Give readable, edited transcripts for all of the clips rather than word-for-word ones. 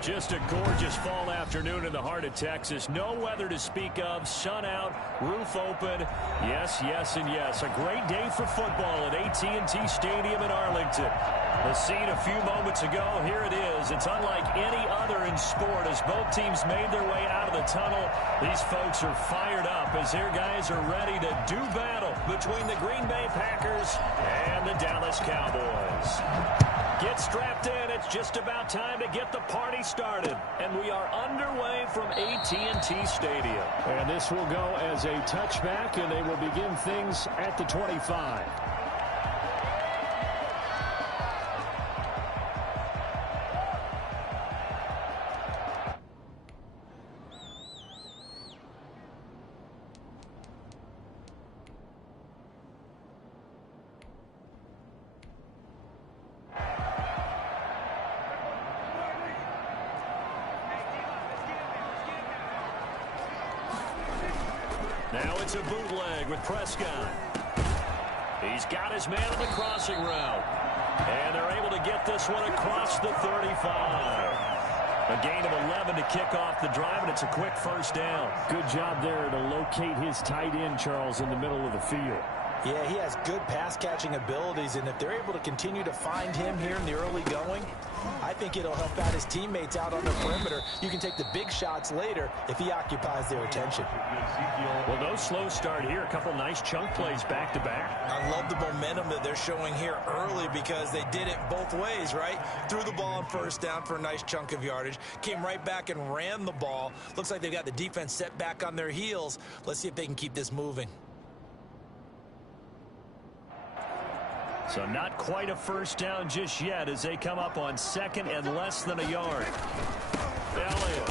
Just a gorgeous fall afternoon in the heart of Texas. No weather to speak of. Sun out, roof open. Yes, yes, and yes. A great day for football at AT&T Stadium in Arlington. The scene a few moments ago, here it is. It's unlike any other in sport as both teams made their way out of the tunnel. These folks are fired up as their guys are ready to do battle between the Green Bay Packers and the Dallas Cowboys. Get strapped in. It's just about time to get the party started. And we are underway from AT&T Stadium. And this will go as a touchback, and they will begin things at the 25. Now it's a bootleg with Prescott. He's got his man on the crossing route. And they're able to get this one across the 35. A gain of 11 to kick off the drive, and it's a quick first down. Good job there to locate his tight end, Charles, in the middle of the field. Yeah, he has good pass-catching abilities, and if they're able to continue to find him here in the early going, I think it'll help out his teammates out on the perimeter. You can take the big shots later if he occupies their attention. Well, no slow start here. A couple nice chunk plays back-to-back. I love the momentum that they're showing here early because they did it both ways, right? Threw the ball on first down for a nice chunk of yardage. Came right back and ran the ball. Looks like they've got the defense set back on their heels. Let's see if they can keep this moving. So not quite a first down just yet as they come up on second and less than a yard. Elliott.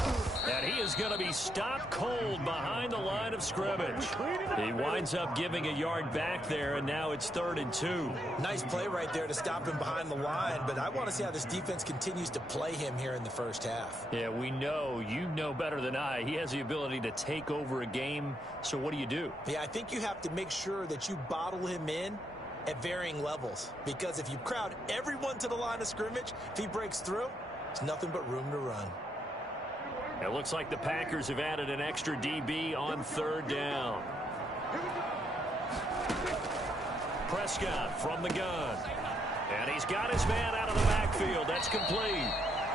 And he is going to be stopped cold behind the line of scrimmage. He winds up giving a yard back there, and now it's 3rd and 2. Nice play right there to stop him behind the line, but I want to see how this defense continues to play him here in the first half. Yeah, we know. You know better than I. He has the ability to take over a game, so what do? Yeah, I think you have to make sure that you bottle him in at varying levels, because if you crowd everyone to the line of scrimmage, if he breaks through, there's nothing but room to run. It looks like the Packers have added an extra DB on 3rd down. Prescott from the gun. And he's got his man out of the backfield. That's complete.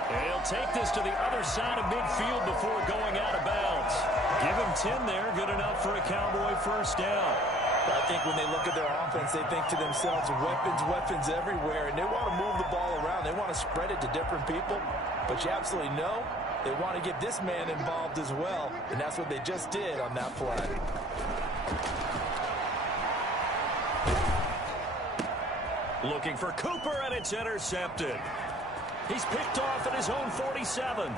And he'll take this to the other side of midfield before going out of bounds. Give him 10 there. Good enough for a Cowboy first down. I think when they look at their offense, they think to themselves, weapons everywhere, and they want to move the ball around. They want to spread it to different people, but you absolutely know they want to get this man involved as well, and that's what they just did on that play. Looking for Cooper, and it's intercepted. He's picked off at his own 47.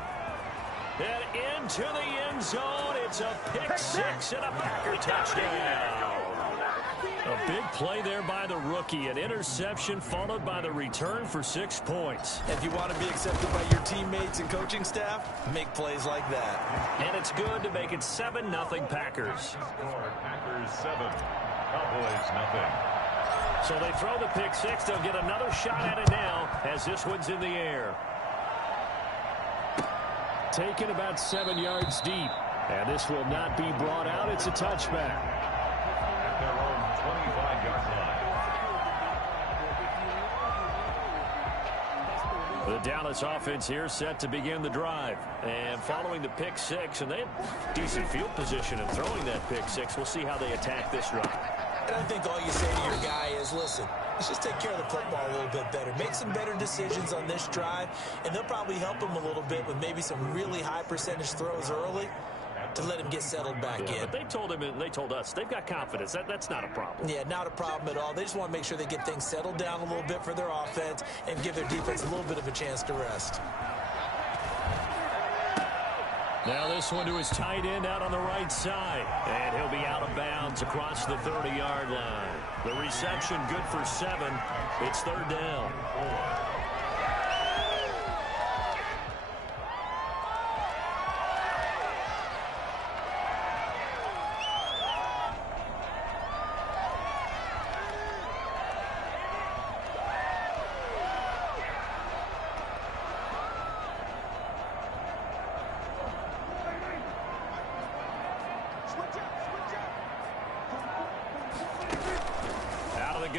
And into the end zone, it's a pick six and a Packer touchdown. A big play there by the rookie. An interception followed by the return for 6 points. If you want to be accepted by your teammates and coaching staff, make plays like that. And it's good to make it 7-0 Packers. Packers 7, Cowboys 0. So they throw the pick six. They'll get another shot at it now as this one's in the air. Taken about 7 yards deep. And this will not be brought out. It's a touchback. At their own 25-yard line. The Dallas offense here set to begin the drive. And following the pick six, and they have decent field position in throwing that pick six. We'll see how they attack this drive. And I think all you say to your guy is, listen, let's just take care of the football a little bit better. Make some better decisions on this drive, and they'll probably help him a little bit with maybe some really high percentage throws early to let him get settled back in. But they told him and they told us they've got confidence. That's not a problem. Yeah, not a problem at all. They just want to make sure they get things settled down a little bit for their offense and give their defense a little bit of a chance to rest. Now this one to his tight end out on the right side. And he'll be out of bounds across the 30-yard line. The reception good for 7. It's 3rd down.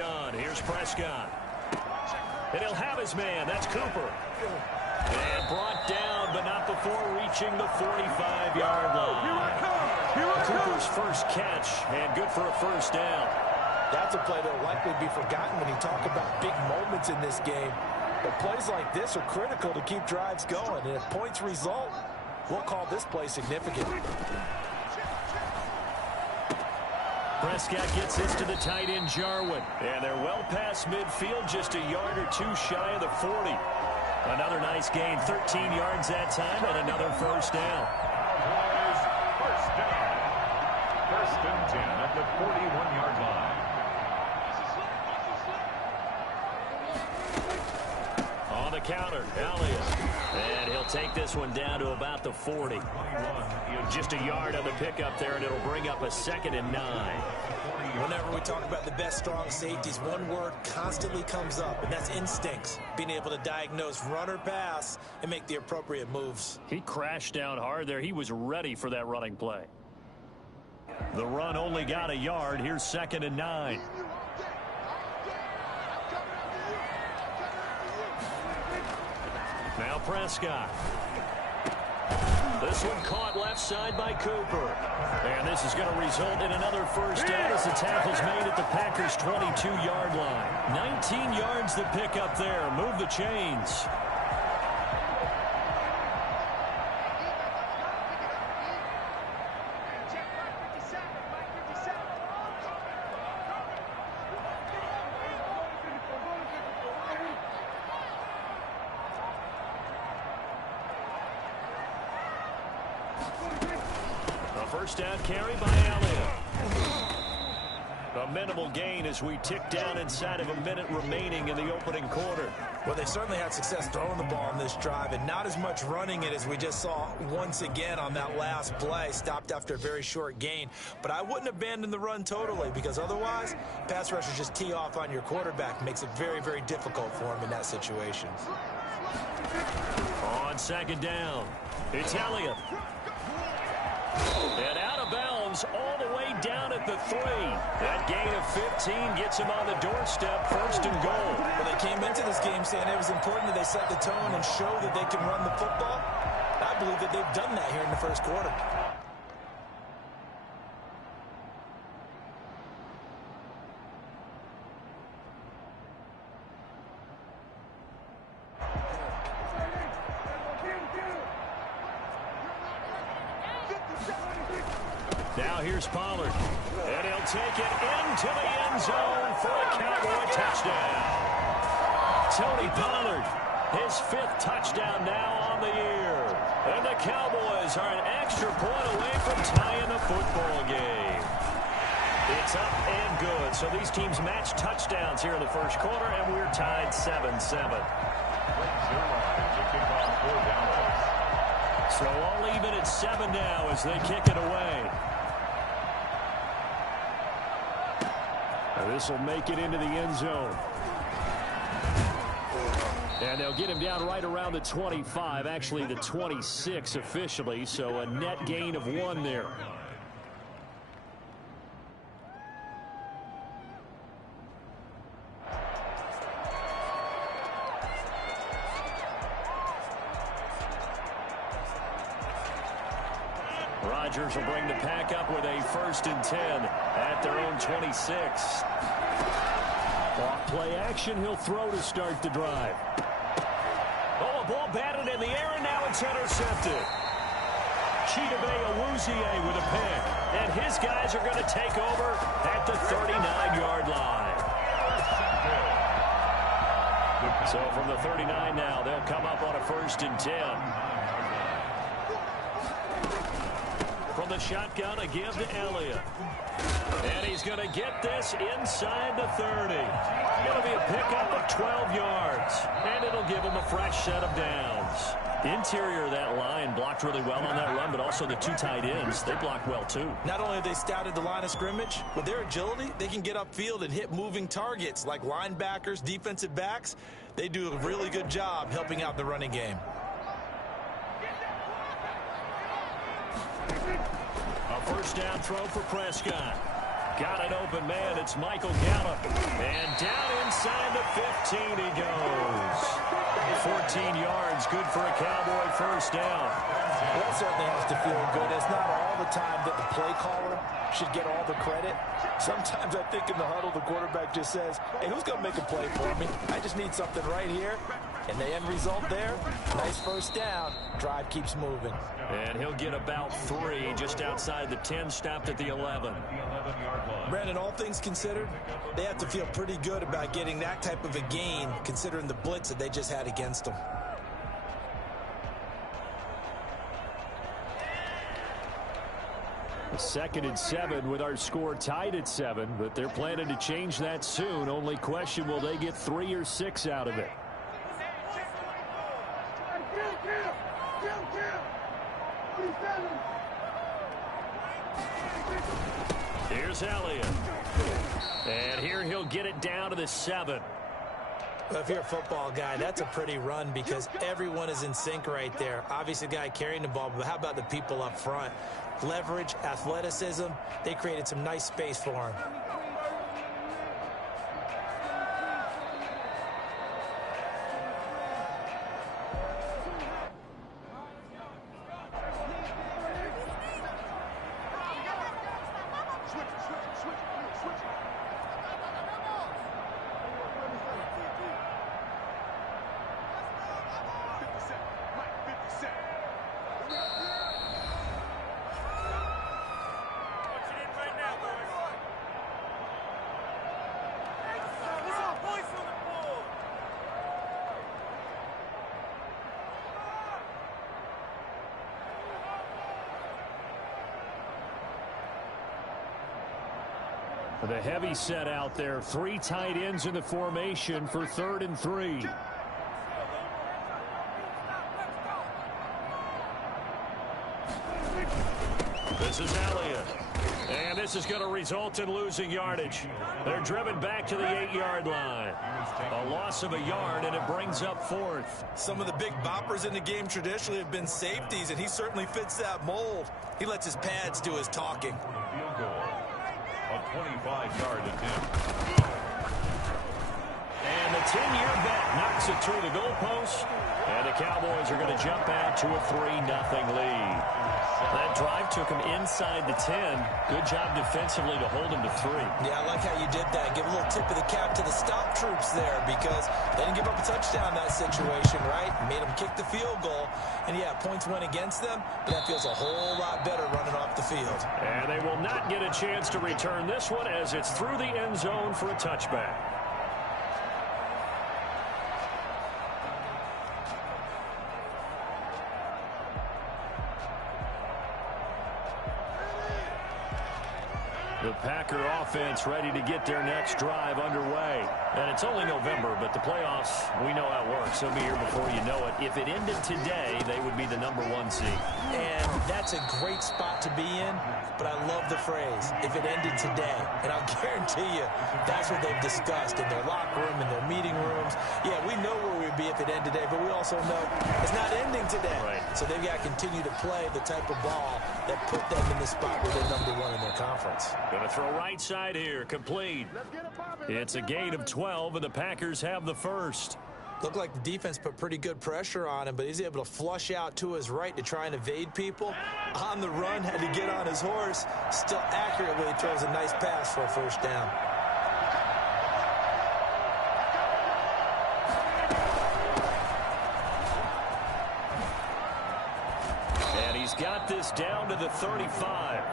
on. Here's Prescott. And he'll have his man. That's Cooper. And brought down, but not before reaching the 45-yard line. Cooper's first catch, and good for a first down. That's a play that will likely be forgotten when you talk about big moments in this game. But plays like this are critical to keep drives going. And if points result, we'll call this play significant. Prescott gets this to the tight end, Jarwin. And they're well past midfield, just a yard or two shy of the 40. Another nice gain, 13 yards that time, and another first down. First down. First and 10 at the 41-yard line. On the counter, Elliott. And he'll take this one down to about the 40. Just a yard on the pickup there, and it'll bring up a 2nd and 9. Whenever we talk about the best strong safeties, one word constantly comes up, and that's instincts. Being able to diagnose run or pass and make the appropriate moves. He crashed down hard there. He was ready for that running play. The run only got a yard. Here's 2nd and 9. Now Prescott. This one caught left side by Cooper. And this is going to result in another first down as the tackle's made at the Packers' 22-yard line. 19 yards to pick up there. Move the chains. First down carry by Elliott. A minimal gain as we tick down inside of a minute remaining in the opening quarter. Well, they certainly had success throwing the ball on this drive and not as much running it as we just saw once again on that last play. Stopped after a very short gain. But I wouldn't abandon the run totally because otherwise, pass rushers just tee off on your quarterback. Makes it very, very difficult for him in that situation. On 2nd down, it's Elliott. And out of bounds all the way down at the 3. That gain of 15 gets him on the doorstep, 1st and goal. Well, they came into this game saying it was important that they set the tone and show that they can run the football. I believe that they've done that here in the first quarter. Now here's Pollard. And he'll take it into the end zone for a Cowboy touchdown. Tony Pollard, his 5th touchdown now on the year. And the Cowboys are an extra point away from tying the football game. It's up and good. So these teams match touchdowns here in the first quarter, and we're tied 7-7. So all even at 7 now as they kick it away. This will make it into the end zone. And they'll get him down right around the 25, actually the 26 officially, so a net gain of 1 there. Rodgers will bring the pack up with a 1st and 10 at their own 26. Off play action, he'll throw to start the drive. Oh, a ball batted in the air, and now it's intercepted. Chidobe Awuzie with a pick, and his guys are going to take over at the 39-yard line. So from the 39 now, they'll come up on a 1st and 10. From the shotgun, a give to Elliott. And he's going to get this inside the 30. Going to be a pickup of 12 yards. And it'll give him a fresh set of downs. The interior of that line blocked really well on that run, but also the 2 tight ends, they blocked well too. Not only have they scouted the line of scrimmage, with their agility, they can get upfield and hit moving targets like linebackers, defensive backs. They do a really good job helping out the running game. A 1st down throw for Prescott. Got an open man. It's Michael Gallup. And down inside the 15 he goes. 14 yards. Good for a Cowboy first down. Well, that certainly has to feel good. It's not all the time that the play caller should get all the credit. Sometimes I think in the huddle, the quarterback just says, hey, who's going to make a play for me? I just need something right here. And the end result there, nice first down. Drive keeps moving. And he'll get about 3 just outside the 10, stopped at the 11. Brandon, all things considered, they have to feel pretty good about getting that type of a gain, considering the blitz that they just had against them. Second and 7 with our score tied at 7, but they're planning to change that soon. Only question, will they get 3 or 6 out of it? Here's Elliott. And here he'll get it down to the 7. Well, if you're a football guy, that's a pretty run because everyone is in sync right there. Obviously, the guy carrying the ball, but how about the people up front? Leverage, athleticism, they created some nice space for him. The heavy set out there. 3 tight ends in the formation for 3rd and 3. This is Elliott. And this is going to result in losing yardage. They're driven back to the 8-yard line. A loss of a yard, and it brings up 4th. Some of the big boppers in the game traditionally have been safeties, and he certainly fits that mold. He lets his pads do his talking. Field goal. A 25-yard attempt. And the 10-year bet knocks it through the goalpost. And the Cowboys are going to jump out to a 3-0 lead. That drive took him inside the 10. Good job defensively to hold him to 3. Yeah, I like how you did that. Give a little tip of the cap to the stop troops there because they didn't give up a touchdown in that situation, right? Made them kick the field goal. And, yeah, points went against them, but that feels a whole lot better running off the field. And they will not get a chance to return this one as it's through the end zone for a touchback. The Packer offense ready to get their next drive underway. And it's only November, but the playoffs, we know how it works. They'll be here before you know it. If it ended today, they would be the #1 seed. And that's a great spot to be in, but I love the phrase, if it ended today. And I'll guarantee you, that's what they've discussed in their locker room, in their meeting rooms. Yeah, we know where we'd be if it ended today, but we also know it's not ending today. Right. So they've got to continue to play the type of ball that put them in the spot where they're #1 in their conference. Going to throw right side here, complete. It's a gain of 12, and the Packers have the first. Looked like the defense put pretty good pressure on him, but he's able to flush out to his right to try and evade people. On the run, had to get on his horse. Still accurately throws a nice pass for a first down. And he's got this down to the 35.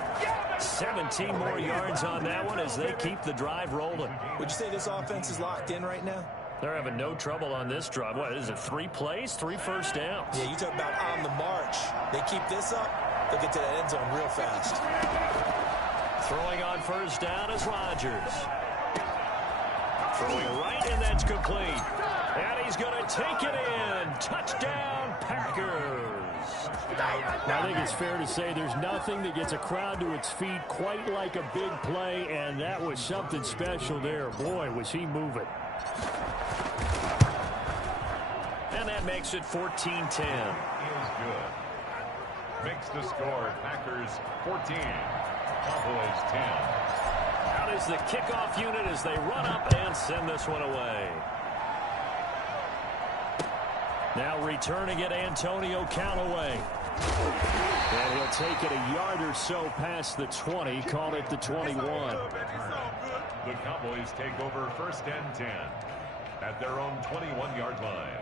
17 more yards on that one as they keep the drive rolling. Would you say this offense is locked in right now? They're having no trouble on this drive. What is it, 3 plays, 3 first downs? Yeah, you talk about on the march. They keep this up, they'll get to that end zone real fast. Throwing on first down is Rodgers. Throwing right, and that's complete. And he's going to take it in. Touchdown, Packers. I think it's fair to say there's nothing that gets a crowd to its feet quite like a big play, and that was something special there. Boy, was he moving. And that makes it 14-10. Feels good. Makes the score Packers 14. Cowboys 10. out is the kickoff unit as they run up and send this one away. Now returning it, Antonio Callaway. And he'll take it a yard or so past the 20, call it the 21. The Cowboys take over 1st and 10 at their own 21-yard line.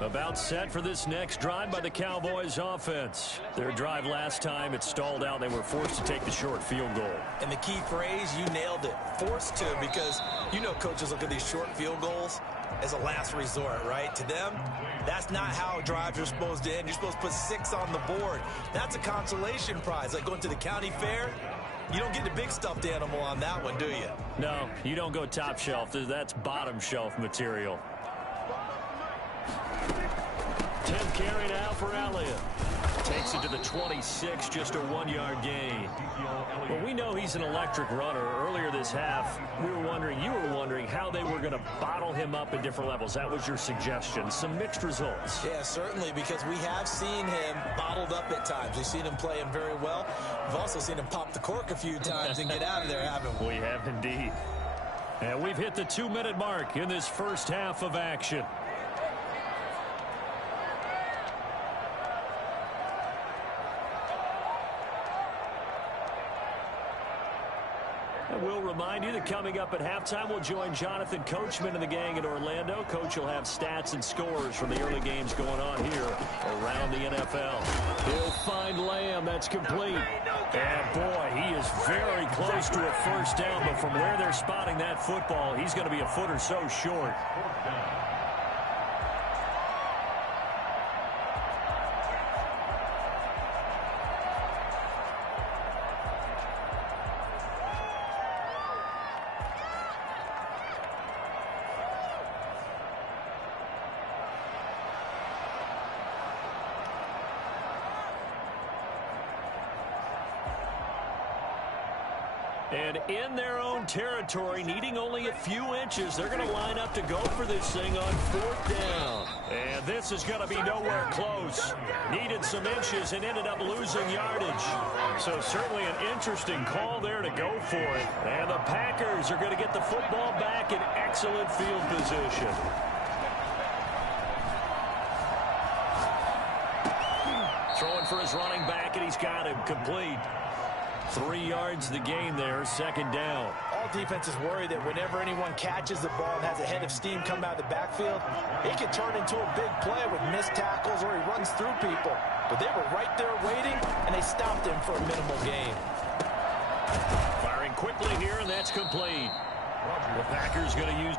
About set for this next drive by the Cowboys offense. Their drive last time, it stalled out. They were forced to take the short field goal. And the key phrase, you nailed it. Forced to, because you know coaches look at these short field goals as a last resort, right? To them, that's not how drives are supposed to end. You're supposed to put 6 on the board. That's a consolation prize. Like going to the county fair, you don't get the big stuffed animal on that one, do you? No, you don't go top shelf. That's bottom shelf material. 10 carry now for Elliott. Takes it to the 26, just a 1-yard gain. Well, we know he's an electric runner. Earlier this half, you were wondering how they were going to bottle him up at different levels. That was your suggestion. Some mixed results. Yeah, certainly, because we have seen him bottled up at times. We've seen him playing very well. We've also seen him pop the cork a few times and get out of there, haven't we? We have indeed. And we've hit the 2-minute mark in this first half of action. We'll remind you that coming up at halftime, we'll join Jonathan Coachman and the gang in Orlando. Coach will have stats and scores from the early games going on here around the NFL. He'll find Lamb. That's complete. And, boy, he is very close to a first down, but from where they're spotting that football, he's going to be a foot or so short. And in their own territory, needing only a few inches, they're going to line up to go for this thing on 4th down. And this is going to be nowhere close. Needed some inches and ended up losing yardage. So certainly an interesting call there to go for it. And the Packers are going to get the football back in excellent field position. Throwing for his running back, and he's got him complete. 3 yards the gain there, 2nd down. All defenses worry that whenever anyone catches the ball and has a head of steam come out of the backfield, it can turn into a big play with missed tackles or he runs through people. But they were right there waiting, and they stopped him for a minimal gain. Firing quickly here, and that's complete. The Packers going to use...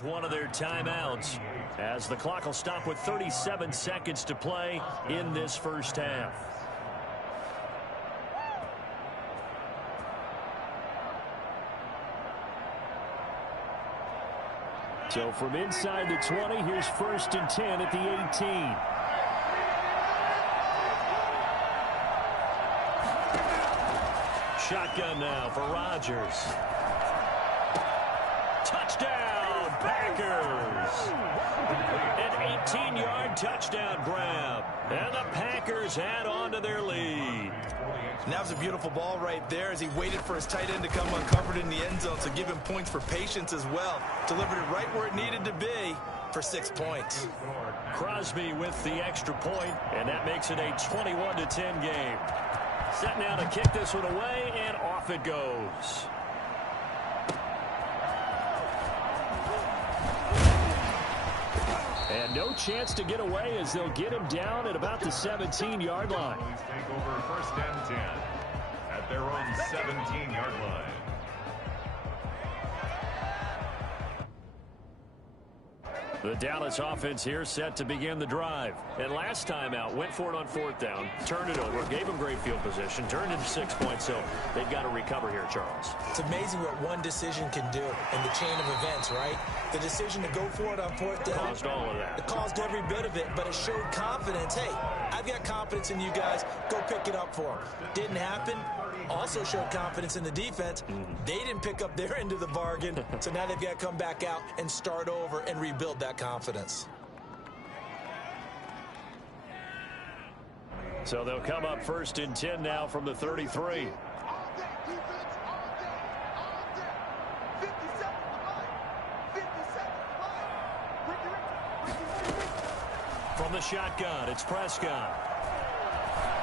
one of their timeouts as the clock will stop with 37 seconds to play in this first half. So from inside the 20, here's 1st and 10 at the 18. Shotgun now for Rodgers. Touchdown, Packers. An 18-yard touchdown grab. And the Packers add on to their lead. And that was a beautiful ball right there as he waited for his tight end to come uncovered in the end zone, so give him points for patience as well. Delivered it right where it needed to be for 6 points. Crosby with the extra point, and that makes it a 21-10 game. Set now to kick this one away, and off it goes. And no chance to get away as they'll get him down at about the 17-yard line. Take over first and 10 at their own 17-yard line. The Dallas offense here set to begin the drive. And last time out, went for it on 4th down, turned it over, gave them great field position, turned into 6 points, so they've got to recover here, Charles. It's amazing what one decision can do in the chain of events, right? The decision to go for it on 4th down. Caused all of that. It caused every bit of it, but it showed confidence. Hey, I've got confidence in you guys. Go pick it up for them. Didn't happen. Also showed confidence in the defense. They didn't pick up their end of the bargain, so now they've got to come back out and start over and rebuild that confidence. So they'll come up 1st and 10 now from the 33. From the shotgun, it's Prescott.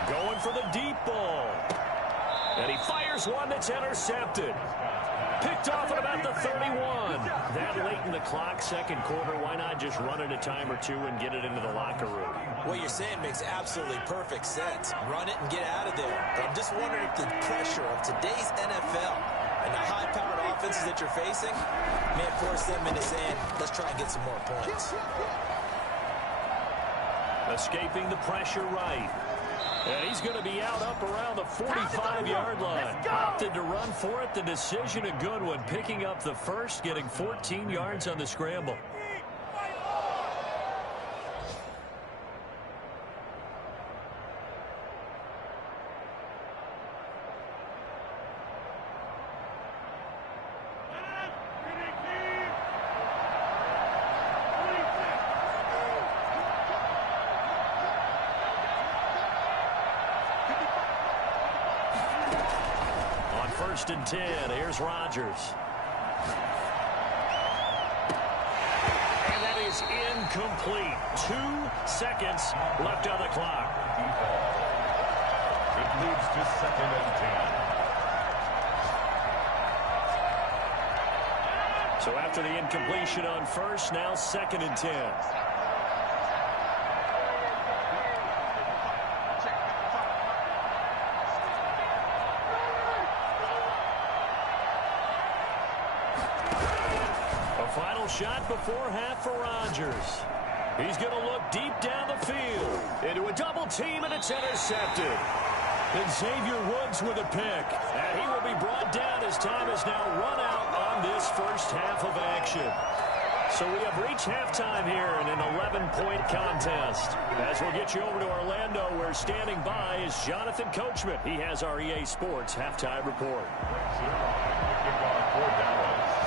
Going for the deep ball. And he fires one that's intercepted. Picked off at about the 31. That late in the clock, second quarter, why not just run it a time or two and get it into the locker room? What you're saying makes absolutely perfect sense. Run it and get out of there. But I'm just wondering if the pressure of today's NFL and the high-powered offenses that you're facing may force them into saying, let's try and get some more points. Escaping the pressure right. And he's going to be out up around the 45-yard line. Opted to run for it. The decision a good one. Picking up the first, getting 14 yards on the scramble. First and 10. Here's Rodgers. And that is incomplete. 2 seconds left on the clock. It leads to 2nd and 10. So after the incompletion on first, now 2nd and 10. Shot before half for Rodgers. He's going to look deep down the field into a double team, and it's intercepted. And Xavier Woods with a pick. And he will be brought down as time is now run out on this first half of action. So we have reached halftime here in an 11-point contest. As we'll get you over to Orlando, where standing by is Jonathan Coachman. He has our EA Sports halftime report.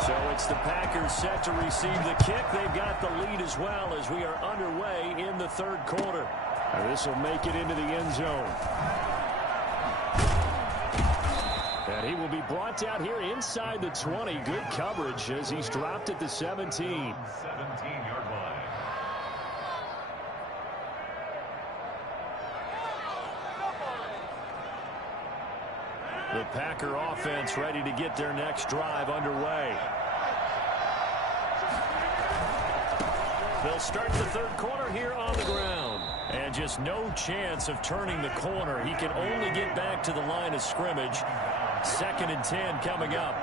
So it's the Packers set to receive the kick. They've got the lead as well as we are underway in the 3rd quarter. And this will make it into the end zone. And he will be brought down here inside the 20. Good coverage as he's dropped at the 17. 17-yard line. The Packer offense ready to get their next drive underway. They'll start the 3rd quarter here on the ground. And just no chance of turning the corner. He can only get back to the line of scrimmage. 2nd and 10 coming up.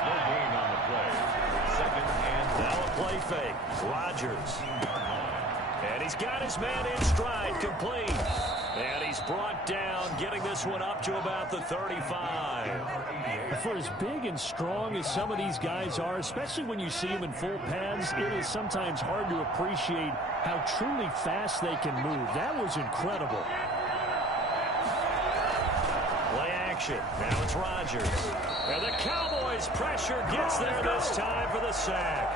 No gain on the play. 2nd and 10. Now a play fake. Rodgers. And he's got his man in stride, complete. And he's brought down, getting this one up to about the 35. For as big and strong as some of these guys are, especially when you see them in full pads, it is sometimes hard to appreciate how truly fast they can move. That was incredible. Play action. Now it's Rodgers. And the Cowboys pressure gets there this time for the sack.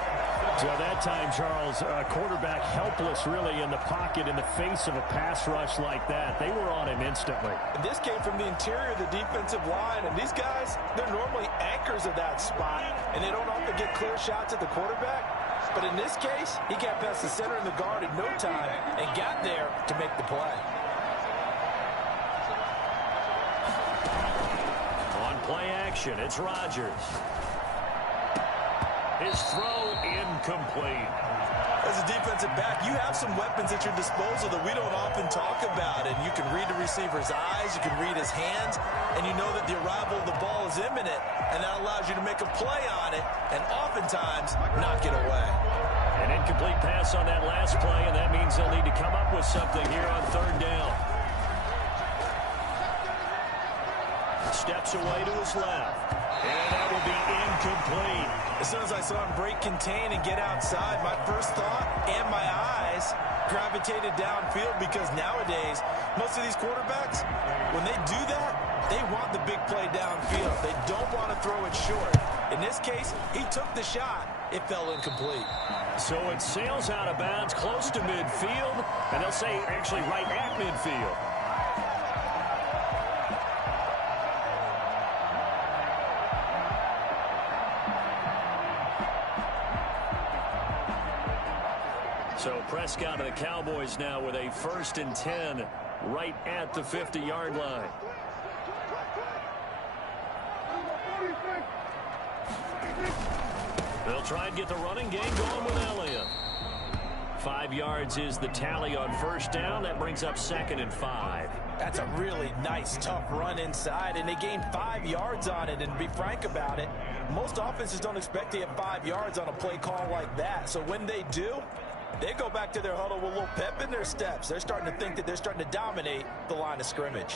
So that time, Charles, quarterback helpless really in the pocket in the face of a pass rush like that. They were on him instantly. And this came from the interior of the defensive line. And these guys, they're normally anchors of that spot. And they don't often get clear shots at the quarterback. But in this case, he got past the center and the guard in no time and got there to make the play. On play action, it's Rodgers. His throw incomplete. As a defensive back, you have some weapons at your disposal that we don't often talk about. And you can read the receiver's eyes, you can read his hands, and you know that the arrival of the ball is imminent, and that allows you to make a play on it and oftentimes knock it away. An incomplete pass on that last play, and that means they'll need to come up with something here on third down. Steps away to his left, and that will be incomplete. As soon as I saw him break contain and get outside, my first thought and my eyes gravitated downfield, because nowadays, most of these quarterbacks, when they do that, they want the big play downfield. They don't want to throw it short. In this case, he took the shot. It fell incomplete. So it sails out of bounds close to midfield, and they'll say actually right at midfield. So Prescott and the Cowboys now with a 1st and 10 right at the 50-yard line. They'll try and get the running game going with Elliott. 5 yards is the tally on first down. That brings up 2nd and 5. That's a really nice, tough run inside, and they gained 5 yards on it. And to be frank about it, most offenses don't expect to get 5 yards on a play call like that. So when they do, they go back to their huddle with a little pep in their steps. They're starting to think that they're starting to dominate the line of scrimmage.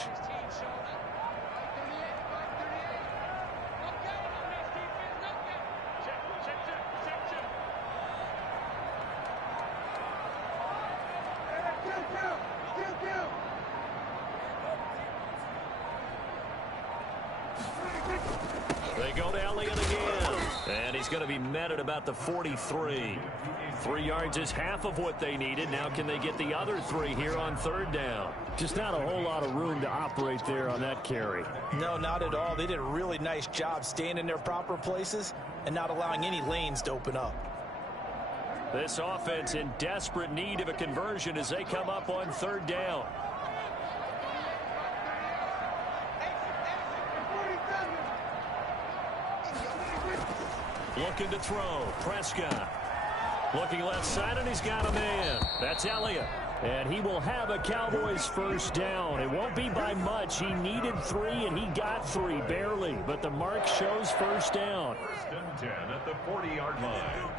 They go to Elliott again, and he's going to be met at about the 43. 3 yards is half of what they needed. Now can they get the other 3 here on third down? Just not a whole lot of room to operate there on that carry. No, not at all. They did a really nice job staying in their proper places and not allowing any lanes to open up. This offense in desperate need of a conversion as they come up on third down. Looking to throw. Prescott. Looking left side, and he's got a man. That's Elliott. And he will have a Cowboys first down. It won't be by much. He needed 3, and he got 3, barely. But the mark shows first down. 1st and 10 at the 40-yard line.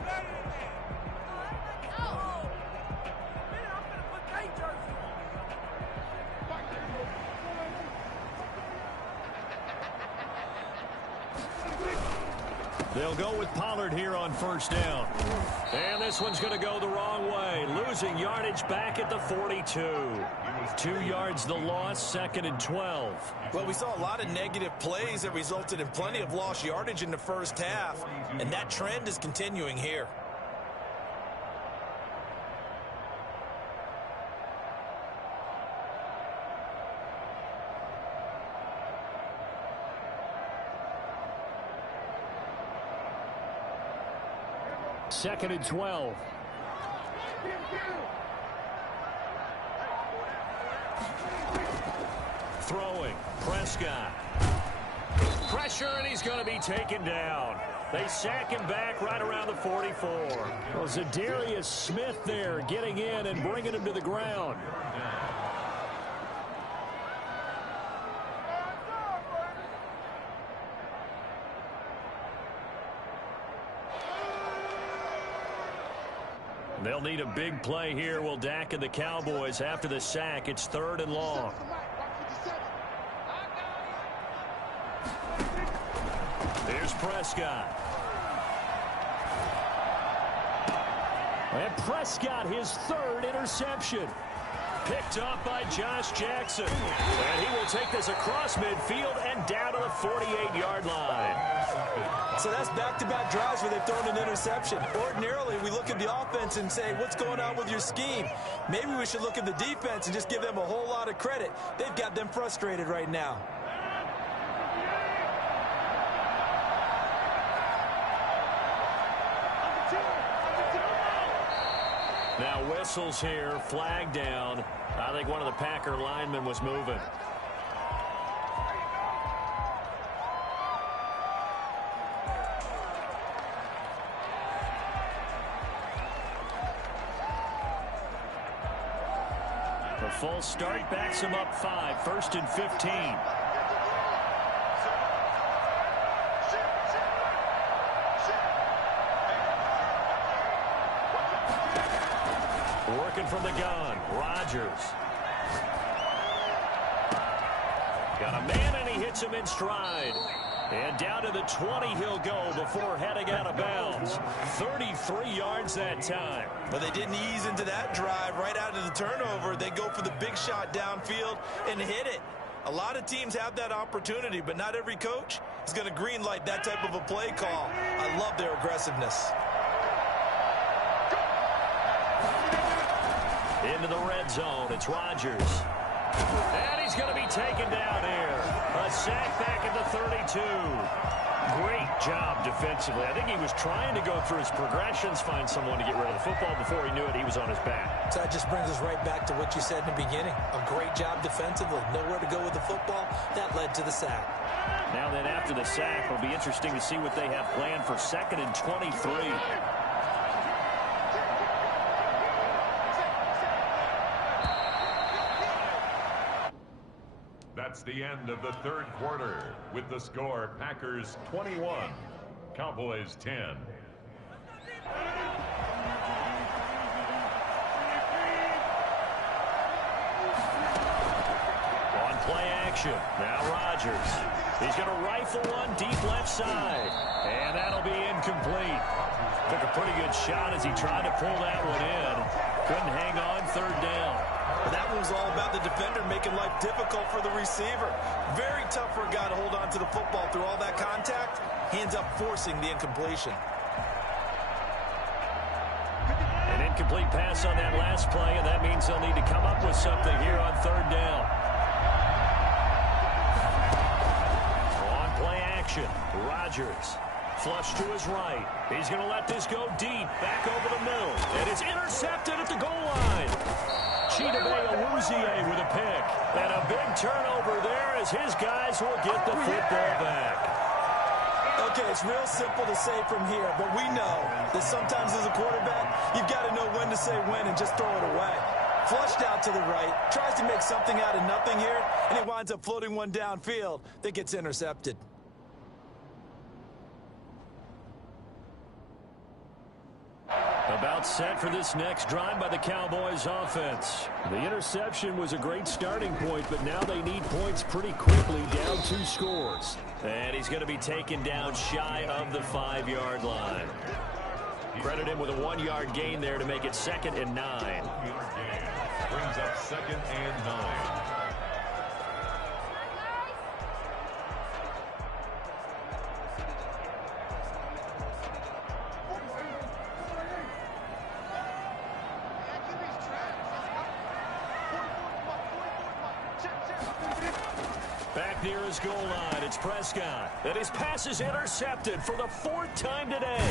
They'll go with Pollard here on first down. And this one's going to go the wrong way. Losing yardage back at the 42. 2 yards the loss, 2nd and 12. Well, we saw a lot of negative plays that resulted in plenty of lost yardage in the first half, and that trend is continuing here. Second and 12. Throwing. Prescott. Pressure, and he's going to be taken down. They sack him back right around the 44. Well, Zadarius Smith there getting in and bringing him to the ground. They'll need a big play here. Will Dak and the Cowboys after the sack. It's 3rd and long. Here's Prescott. And Prescott, his 3rd interception. Picked off by Josh Jackson. And he will take this across midfield and down to the 48-yard line. So that's back-to-back drives where they've thrown an interception. Ordinarily, we look at the offense and say, what's going on with your scheme? Maybe we should look at the defense and just give them a whole lot of credit. They've got them frustrated right now. Now whistles here, flag down. I think one of the Packer linemen was moving. A full start backs him up 5, 1st and 15. Working from the gun, Rodgers. Got a man, and he hits him in stride. And down to the 20 he'll go before heading out of bounds. 33 yards that time. But they didn't ease into that drive right out of the turnover. They go for the big shot downfield and hit it. A lot of teams have that opportunity, but not every coach is going to green light that type of a play call. I love their aggressiveness. Into the red zone, it's Rodgers. And he's going to be taken down here. A sack back at the 32. Great job defensively. I think he was trying to go through his progressions, find someone to get rid of the football. Before he knew it, he was on his back. So that just brings us right back to what you said in the beginning. A great job defensively. Nowhere to go with the football. That led to the sack. Now then, after the sack, it'll be interesting to see what they have planned for 2nd and 23. That's the end of the third quarter with the score Packers 21, Cowboys 10. On play action, now Rodgers. He's going to rifle one deep left side, and that'll be incomplete. Took a pretty good shot as he tried to pull that one in. Couldn't hang on, 3rd down. But that one was all about the defender making life difficult for the receiver. Very tough for a guy to hold on to the football through all that contact. Hands up forcing the incompletion. An incomplete pass on that last play, and that means they'll need to come up with something here on 3rd down. On play action, Rodgers. Flush to his right. He's going to let this go deep. Back over the middle. It is intercepted at the goal line. Chidobe with a pick. And a big turnover there as his guys will get the football back. Okay, it's real simple to say from here, but we know that sometimes as a quarterback, you've got to know when to say when and just throw it away. Flushed out to the right, tries to make something out of nothing here, and he winds up floating one downfield that gets intercepted. About set for this next drive by the Cowboys offense. The interception was a great starting point, but now they need points pretty quickly, down 2 scores. And he's going to be taken down shy of the 5-yard line. Credit him with a 1-yard gain there to make it 2nd and 9. Brings up 2nd and 9. Back near his goal line, it's Prescott. And his pass is intercepted for the 4th time today.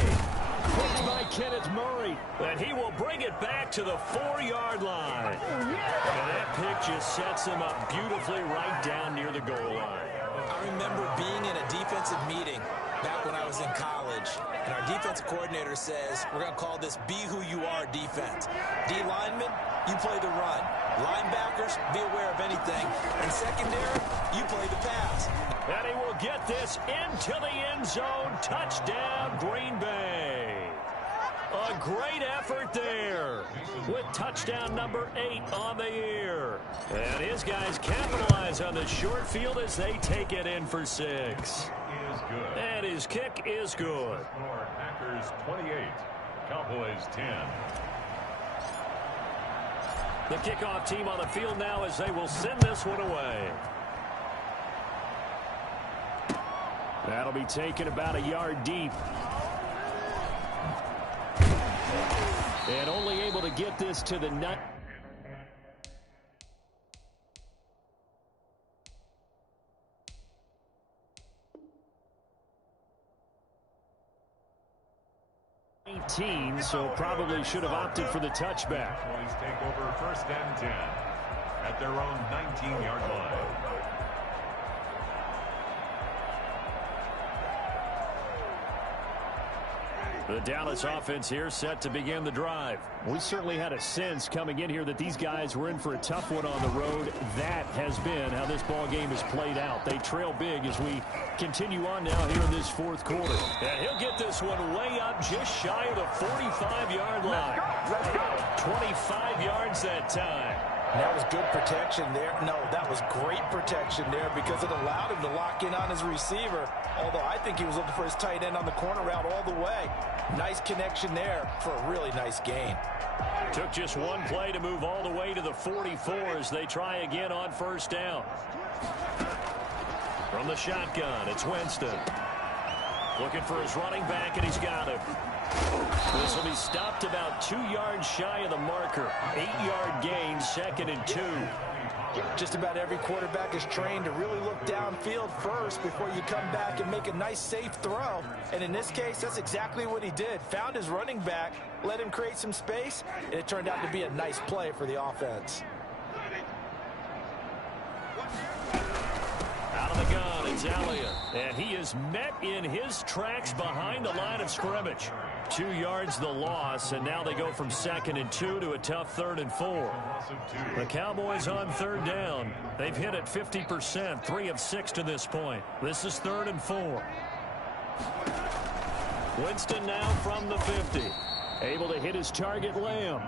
Picked by Kenneth Murray. And he will bring it back to the 4-yard line. And that pick just sets him up beautifully right down near the goal line. I remember being in a defensive meeting back when I was in college, and our defensive coordinator says, we're going to call this Be Who You Are defense. D linemen, you play the run. Linebackers, be aware of anything. And secondary, you play the pass. And he will get this into the end zone. Touchdown, Green Bay. A great effort there with touchdown number 8 on the year. And his guys capitalize on the short field as they take it in for 6. And his kick is good. Packers 28, Cowboys 10. The kickoff team on the field now as they will send this one away. That'll be taken about a yard deep. And only able to get this to the 19, so probably should have opted for the touchback. Cowboys take over 1st and 10 at their own 19-yard line. The Dallas offense here set to begin the drive. We certainly had a sense coming in here that these guys were in for a tough one on the road. That has been how this ball game has played out. They trail big as we continue on now here in this fourth quarter. And he'll get this one way up just shy of the 45-yard line. 25 yards that time. That was good protection there. No, that was great protection there because it allowed him to lock in on his receiver. Although I think he was looking for his tight end on the corner route all the way. Nice connection there for a really nice gain. Took just one play to move all the way to the 44 as they try again on 1st down. From the shotgun, it's Winston. Looking for his running back, and he's got him. This will be stopped about 2 yards shy of the marker. 8-yard gain, 2nd and 2. Just about every quarterback is trained to really look downfield first before you come back and make a nice, safe throw. And in this case, that's exactly what he did. Found his running back, let him create some space, and it turned out to be a nice play for the offense. Out of the gun, it's Elliott. And he is met in his tracks behind the line of scrimmage. 2 yards the loss, and now they go from 2nd and 2 to a tough 3rd and 4. The Cowboys on 3rd down. They've hit it 50%, 3 of 6 to this point. This is 3rd and 4. Winston now from the 50. Able to hit his target, Lamb.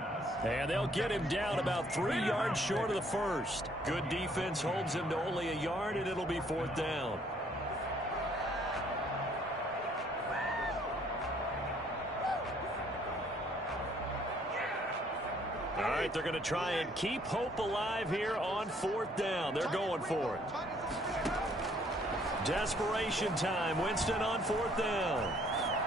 And they'll get him down about 3 yards short of the first. Good defense holds him to only a yard, and it'll be 4th down. All right, they're going to try and keep hope alive here on 4th down. They're going for it. Desperation time. Winston on 4th down.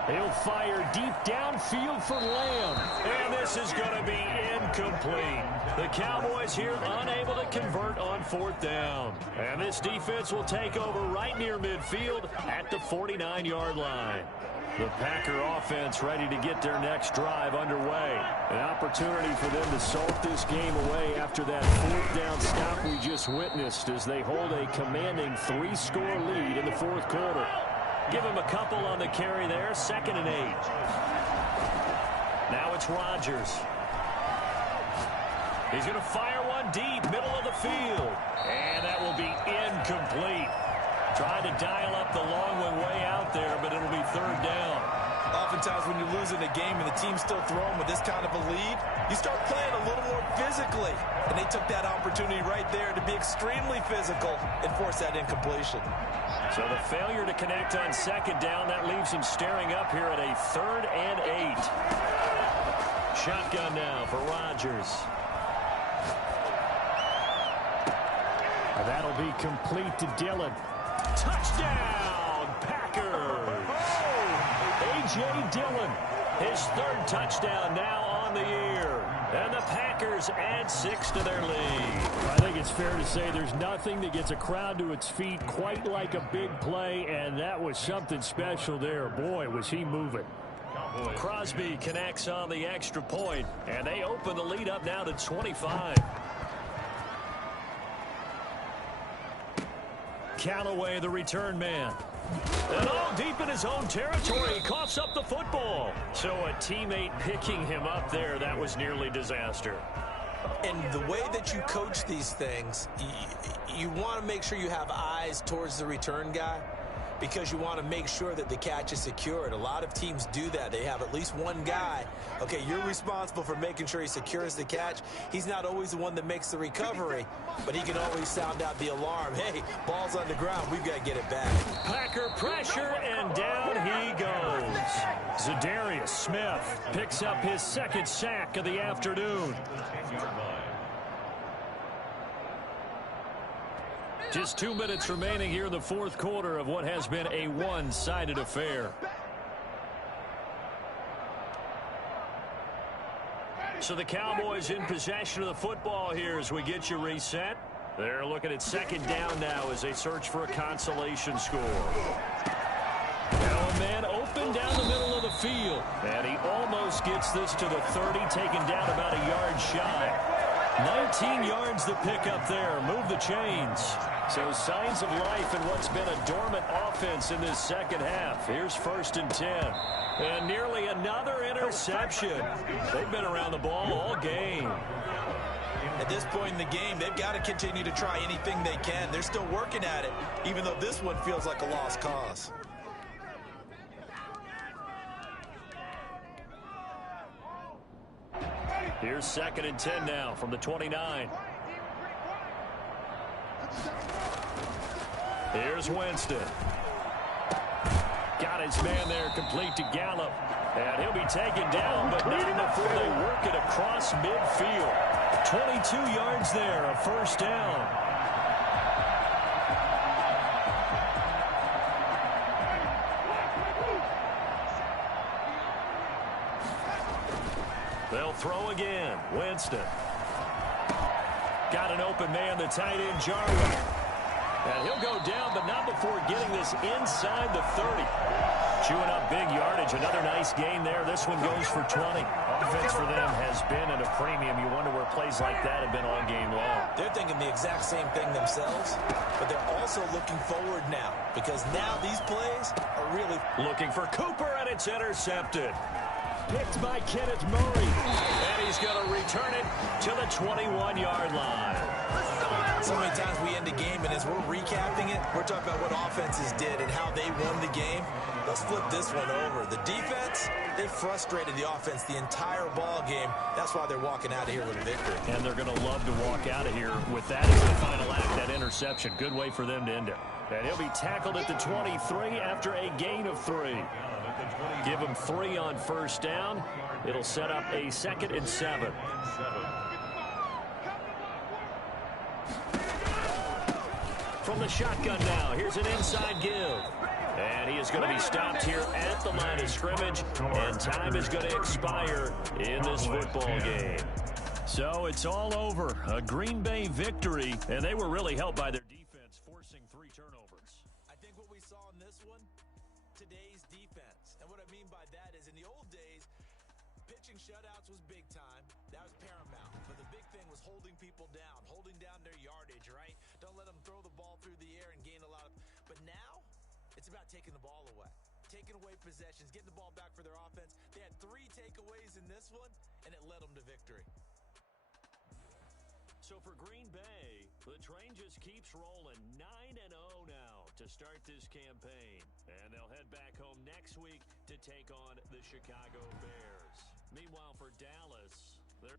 He'll fire deep downfield for Lamb. And this is going to be incomplete. The Cowboys here unable to convert on 4th down. And this defense will take over right near midfield at the 49-yard line. The Packer offense ready to get their next drive underway. An opportunity for them to salt this game away after that 4th down stop we just witnessed as they hold a commanding 3-score lead in the 4th quarter. Give him a couple on the carry there, 2nd and 8. Now it's Rodgers. He's going to fire one deep, middle of the field. And that will be incomplete. Tried to dial up the long one way out there, but it'll be 3rd down. Oftentimes when you're losing a game and the team's still throwing with this kind of a lead, you start playing a little more physically. And they took that opportunity right there to be extremely physical and force that incompletion. So the failure to connect on 2nd down, that leaves him staring up here at a 3rd and 8. Shotgun now for Rodgers. That'll be complete to Dillon. Touchdown, Packers! A.J. Dillon, his 3rd touchdown now on the year. And the Packers add 6 to their lead. I think it's fair to say there's nothing that gets a crowd to its feet quite like a big play, and that was something special there. Boy, was he moving. Crosby connects on the extra point, and they open the lead up now to 25. Callaway, the return man. And all deep in his own territory, he coughs up the football. So a teammate picking him up there, that was nearly disaster. And the way that you coach these things, you want to make sure you have eyes towards the return guy because you want to make sure that the catch is secured. A lot of teams do that. They have at least one guy. Okay, you're responsible for making sure he secures the catch. He's not always the one that makes the recovery, but he can always sound out the alarm. Hey, ball's on the ground. We've got to get it back. Packer pressure, and down he goes. Zadarius Smith picks up his 2nd sack of the afternoon. Just 2 minutes remaining here in the fourth quarter of what has been a one-sided affair. So the Cowboys in possession of the football here as we get you reset. They're looking at second down now as they search for a consolation score. Now a man open down the middle of the field. And he almost gets this to the 30, taken down about a yard shy. 19 yards the pick up there. Move the chains. So signs of life in what's been a dormant offense in this second half. Here's 1st and 10. And nearly another interception. They've been around the ball all game. At this point in the game, they've got to continue to try anything they can. They're still working at it, even though this one feels like a lost cause. Here's 2nd and 10 now from the 29. Here's Winston. Got his man there complete to Gallup. And he'll be taken down, but not before they work it across midfield. 22 yards there, a 1st down. They'll throw again. Winston. Got an open man, the tight end, Jarwin. And he'll go down, but not before getting this inside the 30. Chewing up big yardage. Another nice gain there. This one goes for 20. Offense for them has been at a premium. You wonder where plays like that have been all game long. They're thinking the exact same thing themselves, but they're also looking forward now because now these plays are really looking for Cooper, and it's intercepted. Picked by Kenneth Murray. And he's going to return it to the 21-yard line. So many times we end a game, and as we're recapping it, we're talking about what offenses did and how they won the game. Let's flip this one over. The defense, they frustrated the offense the entire ball game. That's why they're walking out of here with a victory. And they're going to love to walk out of here with that as the final act, that interception. Good way for them to end it. And he'll be tackled at the 23 after a gain of 3. Give him 3 on 1st down. It'll set up a 2nd and 7. From the shotgun now, here's an inside give. And he is going to be stopped here at the line of scrimmage, and time is going to expire in this football game. So it's all over. A Green Bay victory, and they were really helped by their defense, forcing 3 turnovers. I think what we saw in this one, today's defense. And what I mean by that is in the old days, pitching shutouts was big time. That was paramount. But the big thing was holding people down, holding down their yardage, right? Don't let them throw the ball through the air and gain a lot of... But now, it's about taking the ball away. Taking away possessions, getting the ball back for their offense. They had 3 takeaways in this one, and it led them to victory. So for Green Bay, the train just keeps rolling. 9-0 now to start this campaign. And they'll head back home next week to take on the Chicago Bears. Meanwhile, for Dallas, they're...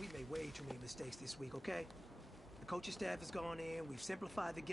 we made way too many mistakes this week, okay? The coaching staff has gone in. We've simplified the game.